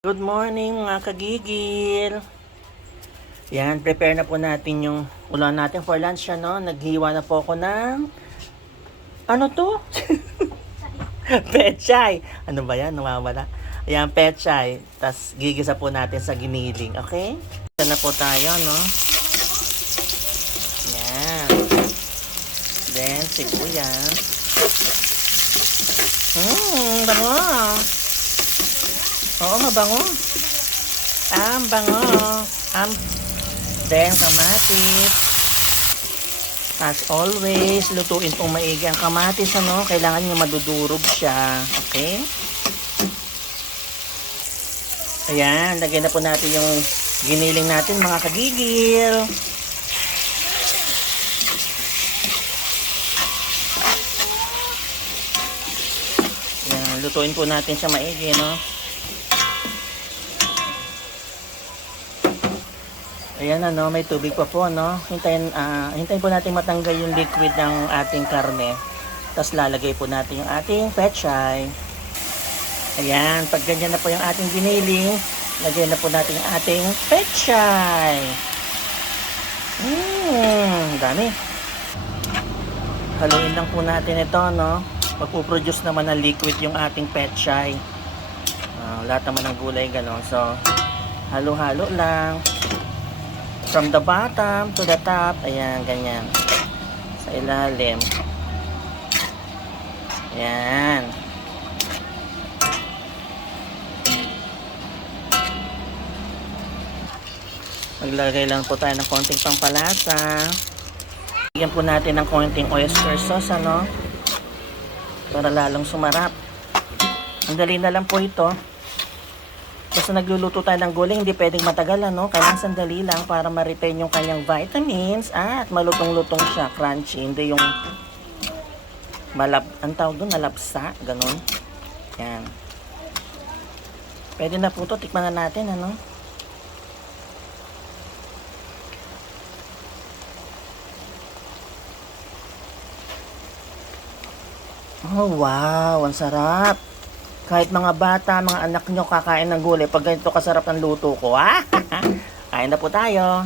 Good morning mga kagigil. Yan, prepare na po natin yung ulan natin for lunch, ano? Naghiwa na po ako ng... Ano to? pechay. Ano ba yan? Nawawala. Ayan, pechay. Tapos gigisa po natin sa giniling, okay? Ito na po tayo, no? Yan. Then, sibuyas. Hmm, bango. Oo, mabango. Ang bango. Um, then, kamatis. As always, lutuin pong maigi ang kamatis, ano? Kailangan nyo madudurog siya. Okay? Ayan, lagyan na po natin yung giniling natin, mga kagigil. Ayan, lutuin po natin siya maigi, no? Ayan ano, may tubig pa po, no? Hintayin, ah, hintayin po natin matanggal yung liquid ng ating karne. Tapos lalagay po natin yung ating pechay. Ayan, pag ganyan na po yung ating giniling, lagyan na po natin yung ating pechay. Mmm, dami. Haluin lang po natin ito, no? Magpuproduce naman ng liquid yung ating pechay. Ah, lahat naman ng gulay, gano'n. So, halo-halo lang from the bottom to the top. Ayan, ganyan. Sa ilalim. Ayan. Maglagay lang po tayo ng konting pampalasa. Bigyan po natin ng konting oyster sauce, ano? Para lalong sumarap. Ang dali na lang po ito. Basta nagluluto tayo ng gulay, hindi pwedeng matagal, ano? Kailangan sandali lang para ma-retain yung kanyang vitamins at malutong-lutong siya, crunchy. Hindi yung malab... Ang tawag doon, malabsa, ganun. Yan. Pwede na po ito, tikman na natin, ano? Oh, wow! Ang sarap! Kahit mga bata, mga anak nyo kakain ng gulay, pag ganito kasarap ang luto ko, ha? Kain na po tayo.